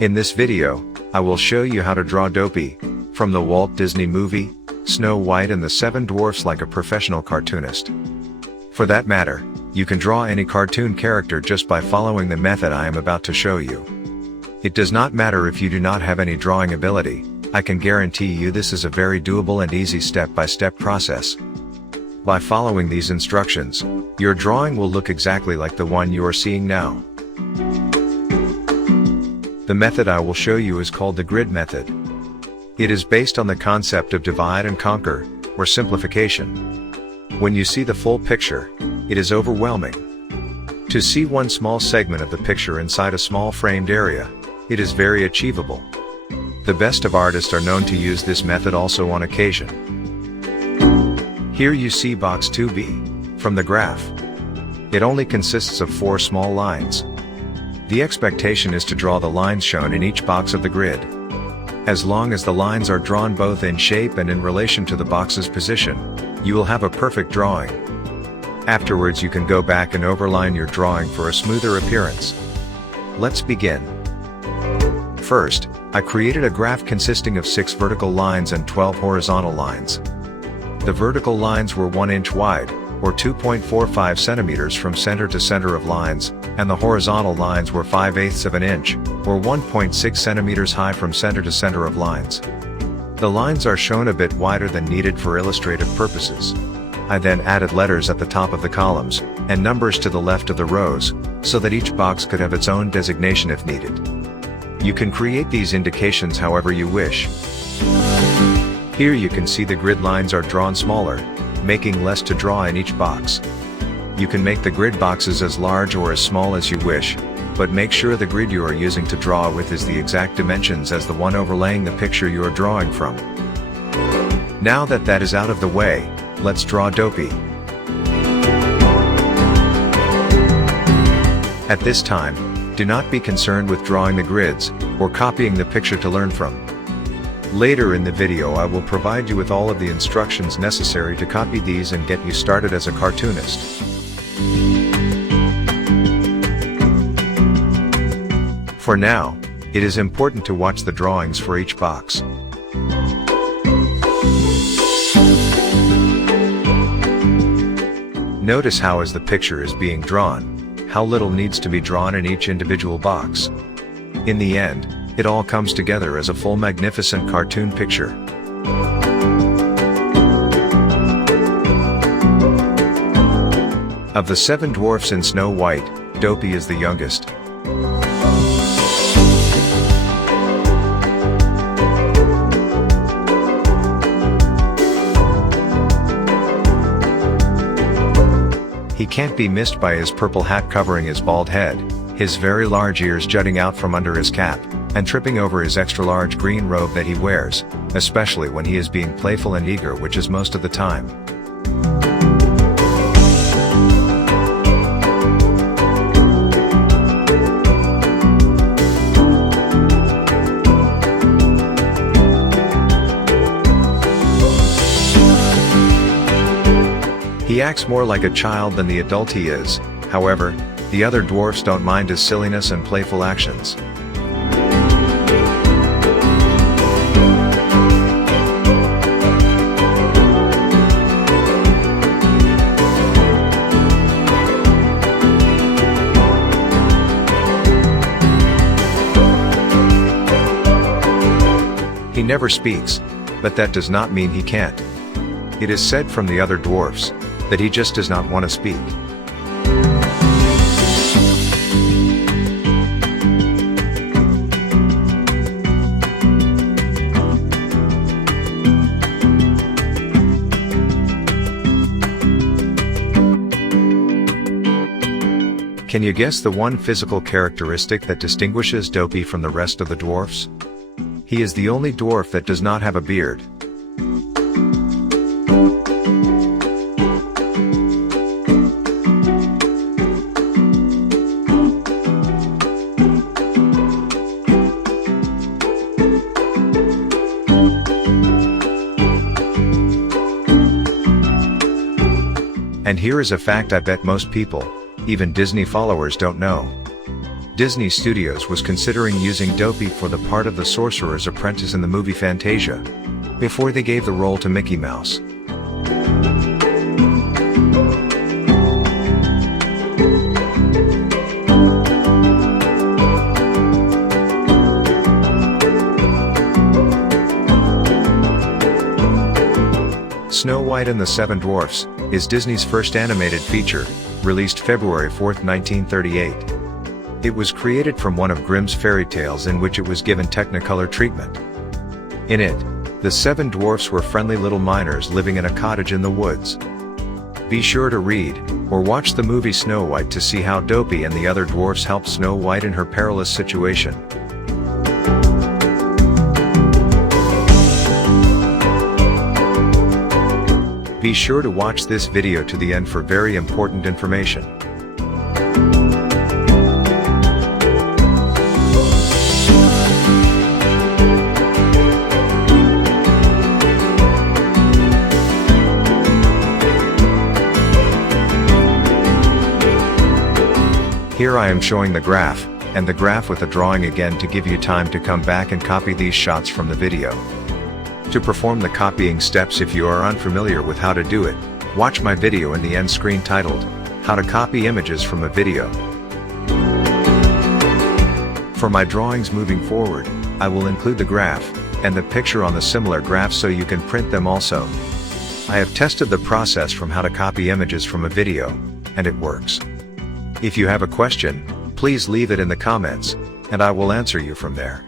In this video, I will show you how to draw Dopey, from the Walt Disney movie, Snow White and the Seven Dwarfs like a professional cartoonist. For that matter, you can draw any cartoon character just by following the method I am about to show you. It does not matter if you do not have any drawing ability, I can guarantee you this is a very doable and easy step-by-step process. By following these instructions, your drawing will look exactly like the one you are seeing now. The method I will show you is called the grid method. It is based on the concept of divide and conquer, or simplification. When you see the full picture, it is overwhelming. To see one small segment of the picture inside a small framed area, it is very achievable. The best of artists are known to use this method also on occasion. Here you see box 2B, from the graph. It only consists of 4 small lines. The expectation is to draw the lines shown in each box of the grid. As long as the lines are drawn both in shape and in relation to the box's position, you will have a perfect drawing. Afterwards you can go back and overline your drawing for a smoother appearance. Let's begin. First, I created a graph consisting of 6 vertical lines and 12 horizontal lines. The vertical lines were 1 inch wide, or 2.45 centimeters from center to center of lines, and the horizontal lines were 5/8 of an inch, or 1.6 centimeters high from center to center of lines. The lines are shown a bit wider than needed for illustrative purposes. I then added letters at the top of the columns, and numbers to the left of the rows, so that each box could have its own designation if needed. You can create these indications however you wish. Here you can see the grid lines are drawn smaller, making less to draw in each box. You can make the grid boxes as large or as small as you wish, but make sure the grid you are using to draw with is the exact dimensions as the one overlaying the picture you are drawing from. Now that that is out of the way, let's draw Dopey. At this time, do not be concerned with drawing the grids, or copying the picture to learn from. Later in the video I will provide you with all of the instructions necessary to copy these and get you started as a cartoonist. For now, it is important to watch the drawings for each box. Notice how as the picture is being drawn, how little needs to be drawn in each individual box. In the end, it all comes together as a full magnificent cartoon picture. Of the 7 dwarfs in Snow White, Dopey is the youngest. He can't be missed by his purple hat covering his bald head, his very large ears jutting out from under his cap, and tripping over his extra-large green robe that he wears, especially when he is being playful and eager, which is most of the time. He acts more like a child than the adult he is, however, the other dwarfs don't mind his silliness and playful actions. He never speaks, but that does not mean he can't. It is said from the other dwarfs that he just does not want to speak. Can you guess the one physical characteristic that distinguishes Dopey from the rest of the dwarfs? He is the only dwarf that does not have a beard. And here is a fact I bet most people, even Disney followers, don't know. Disney Studios was considering using Dopey for the part of the Sorcerer's Apprentice in the movie Fantasia, before they gave the role to Mickey Mouse. Snow White and the Seven Dwarfs is Disney's first animated feature, released February 4, 1938. It was created from one of Grimm's fairy tales in which it was given Technicolor treatment. In it, the Seven Dwarfs were friendly little miners living in a cottage in the woods. Be sure to read, or watch the movie Snow White to see how Dopey and the other dwarfs help Snow White in her perilous situation. Be sure to watch this video to the end for very important information. Here I am showing the graph, and the graph with the drawing again to give you time to come back and copy these shots from the video. To perform the copying steps, if you are unfamiliar with how to do it, watch my video in the end screen titled, How to Copy Images from a Video. For my drawings moving forward, I will include the graph, and the picture on the similar graph so you can print them also. I have tested the process from how to copy images from a video, and it works. If you have a question, please leave it in the comments, and I will answer you from there.